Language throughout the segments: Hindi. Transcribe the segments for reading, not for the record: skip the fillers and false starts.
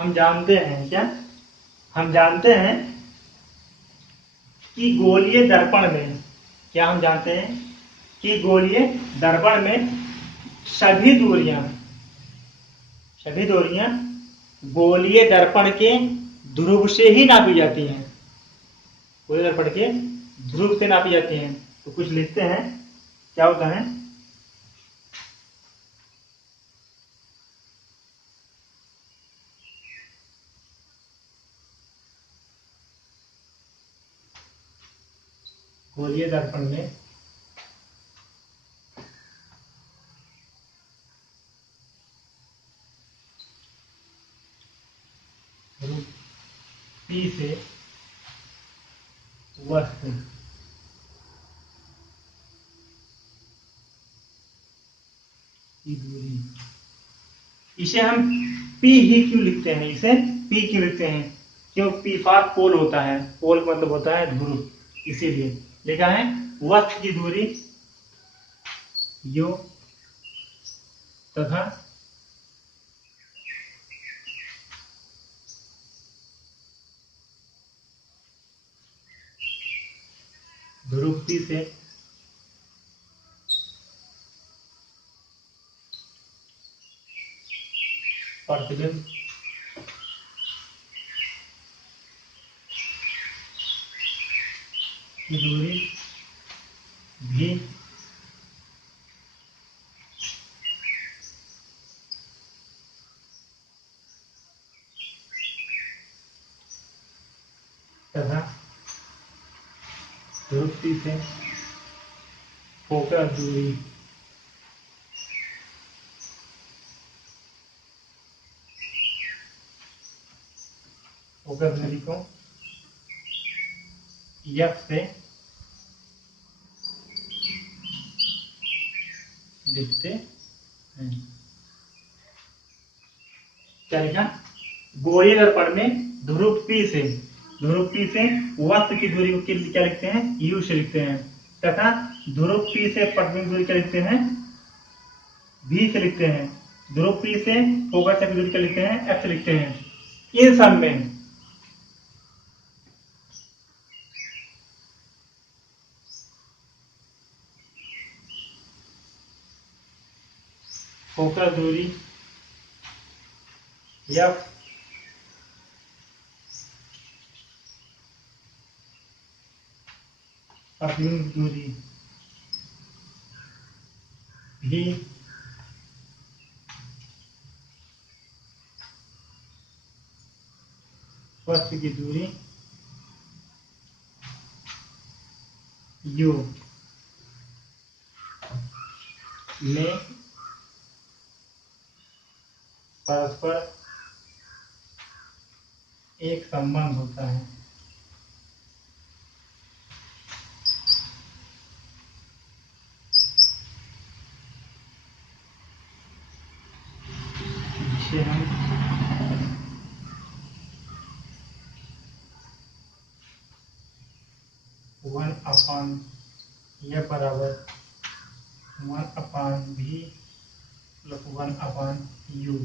हम जानते हैं क्या, हम जानते हैं कि गोलीय दर्पण में, क्या हम जानते हैं कि गोलीय दर्पण में सभी दूरियां गोलीय दर्पण के ध्रुव से ही नापी जाती हैं, गोलीय दर्पण के ध्रुव से नापी जाती हैं। तो कुछ लिखते हैं, क्या होता है, गोलीय दर्पण में ध्रुव P से वस्तु की दूरी, इसे हम P ही क्यों लिखते हैं, इसे P क्यों लिखते हैं, क्यों P फॉर पोल होता है, पोल मतलब होता है ध्रुव, इसीलिए लिखा है वस्तु की दूरी U तथा ध्रुव P से प्रतिबिंब की दूरी भी तथा ध्रुव P से फोकस दूरी को F से लिखते हैं। क्या लिखा, गोलीय दर्पण में ध्रुव P से वस्तु की दूरी को क्या लिखते हैं, U से लिखते हैं, तथा ध्रुव P से प्रतिबिंब दूरी क्या लिखते हैं, V से लिखते हैं, ध्रुव P से फोकस की दूरी क्या लिखते हैं, F से लिखते हैं। इन सब में फोकस दूरी F प्रतिबिंब दूरी भी वस्तु की दूरी U में परस्पर एक संबंध होता है। जिसे हम वन अपान यह बराबर 1/v प्लस 1/u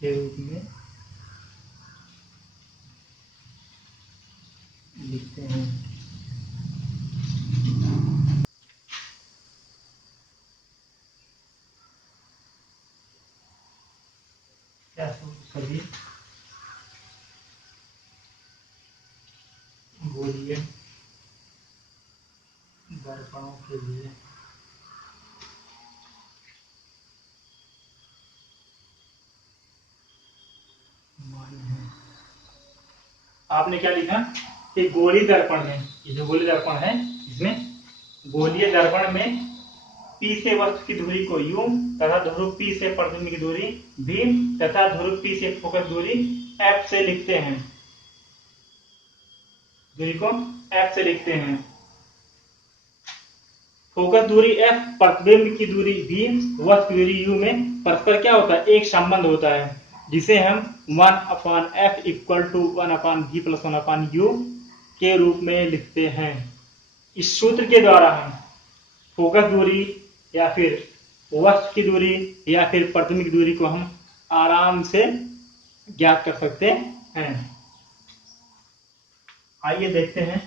के रूप में लिखते हैं। क्या सभी गोलीय दर्पणों के लिए मान्य है। आपने क्या लिखा कि गोलीय दर्पण में, ये जो गोलीय दर्पण है इसमें गोलीय दर्पण में P से वस्तु की दूरी को U तथा ध्रुव P से प्रतिबिंब की दूरी V तथा ध्रुव P से फोकस दूरी F से लिखते हैं, दूरी को F से लिखते हैं। फोकस दूरी F, प्रतिबिंब की दूरी V, वस्तु की दूरी U में परस्पर क्या होता है, एक संबंध होता है, जिसे हम 1/f = 1/v + 1/u के रूप में लिखते हैं। इस सूत्र के द्वारा हम फोकस दूरी या फिर वस्तु की दूरी या फिर प्रतिबिंब की दूरी को हम आराम से ज्ञात कर सकते हैं। आइए देखते हैं।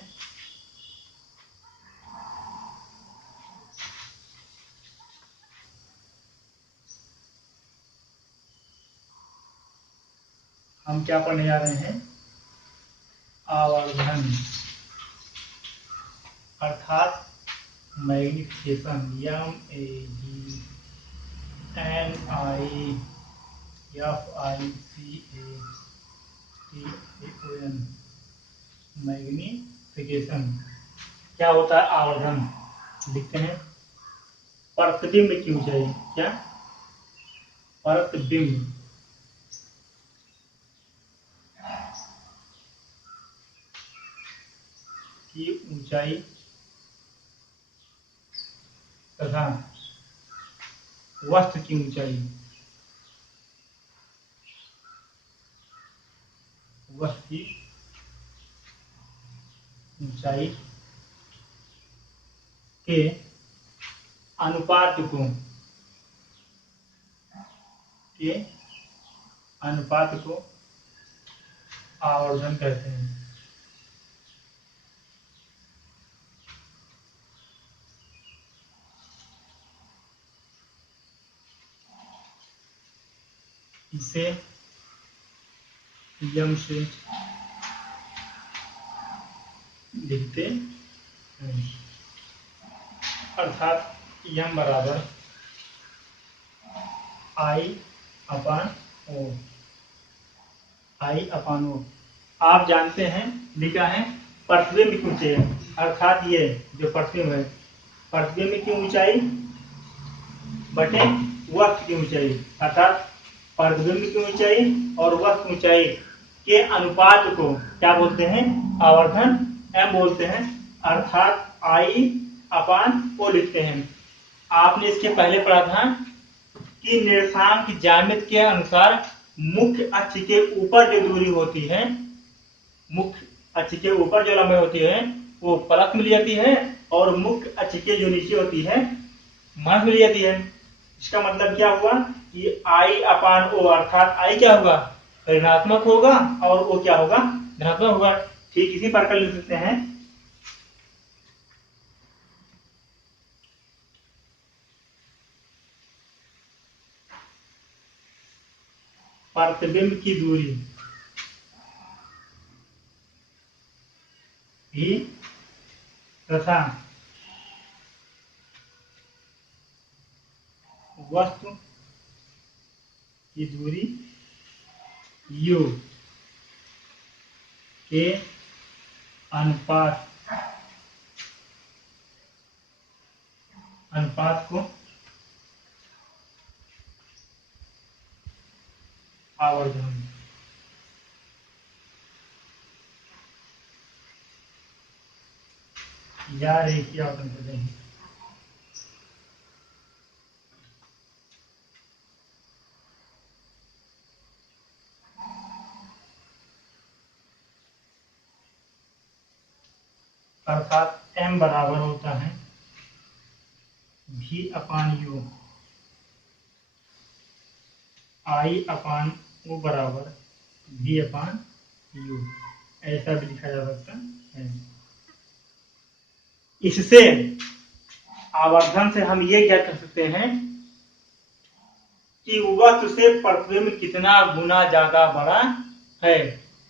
हम क्या पढ़ने जा रहे हैं? आवर्धन अर्थात मैग्निफिकेशन, MAGNIFICATION, मैग्निफिकेशन। क्या होता है आवर्धन? लिखते हैं प्रतिबिंब की ऊंचाई। क्या? प्रतिबिंब की ऊंचाई तथा वस्तु की ऊंचाई, वस्तु की ऊंचाई के अनुपात को आवर्धन कहते हैं। इसे यम से लिखते हैं, अर्थात यम बराबर I/O। आप जानते हैं लिखा है प्रतिबिंब की ऊंचाई, अर्थात ये जो प्रतिबिंब है, प्रतिबिंब की ऊंचाई बटे वस्तु की ऊंचाई, अर्थात प्रतिबिंब की ऊंचाई और वस्तु ऊंचाई के अनुपात को क्या बोलते हैं? आवर्धन M बोलते हैं, अर्थात I/O लिखते हैं। आपने इसके पहले पढ़ा था कि निर्देशांक ज्यामिति के अनुसार मुख्य अक्ष के ऊपर जो दूरी होती है, मुख्य अक्ष के ऊपर जो लंबाई होती है वो प्लस मिल जाती है, और मुख्य अक्ष के जो नीचे होती है माइनस मिल जाती है। इसका मतलब क्या हुआ कि I/O, अर्थात I क्या होगा? ऋणात्मक होगा और O क्या होगा? धनात्मक होगा। ठीक इसी प्रकार लिख सकते हैं प्रतिबिंब की दूरी भी तथा वस्तु की दूरी U के अनुपात को आवर्धन। या रेखीय आवर्धन कहते हैं। अर्थात M बराबर होता है V/U, I/O बराबर V/U, ऐसा भी लिखा जा सकता है। इससे आवर्धन से हम ये क्या कर सकते हैं कि वस्तु से प्रतिबिंब कितना गुना ज्यादा बड़ा है।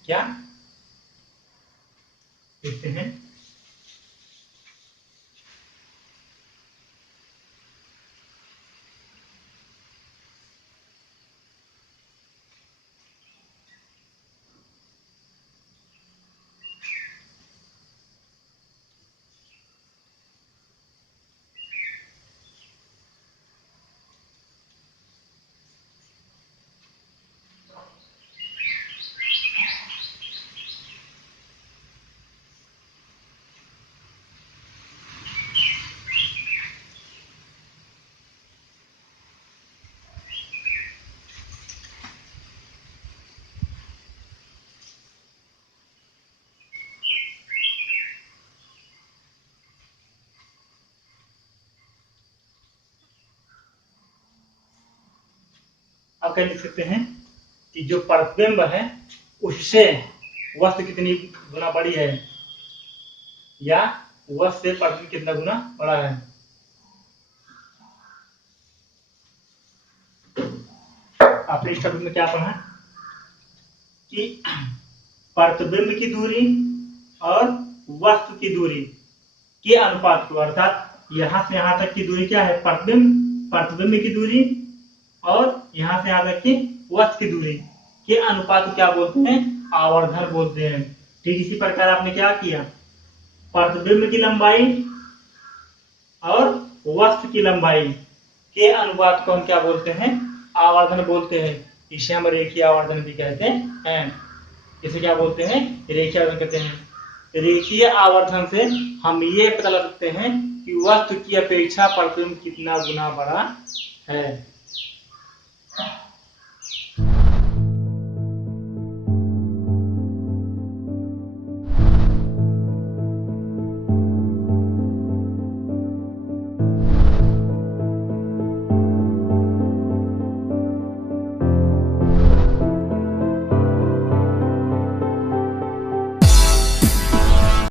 क्या देखते हैं? अब क्या लिख सकते हैं कि जो प्रतिबिंब है उससे वस्तु कितनी गुना बड़ी है, या वस्तु से प्रतिबिंब कितना गुना बड़ा है। आपने इस टॉपिक में क्या पढ़ा कि प्रतिबिंब की दूरी और वस्तु की दूरी के अनुपात को, अर्थात यहां से यहां तक की दूरी क्या है, प्रतिबिंब की दूरी, और यहां से यहां तक की वस्तु की दूरी के अनुपात को क्या बोलते हैं, आवर्धन बोलते हैं। ठीक इसी प्रकार आपने क्या किया, प्रतिबिंब की लंबाई और वस्तु की लंबाई के अनुपात को हम क्या बोलते हैं, आवर्धन बोलते हैं। इसे हम रेखीय आवर्धन भी कहते हैं। इसे क्या बोलते हैं, रेखीय आवर्धन कहते हैं। रेखीय आवर्धन से हम ये पता लगा सकते हैं कि वस्तु की अपेक्षा प्रतिबिंब कितना गुना बड़ा है।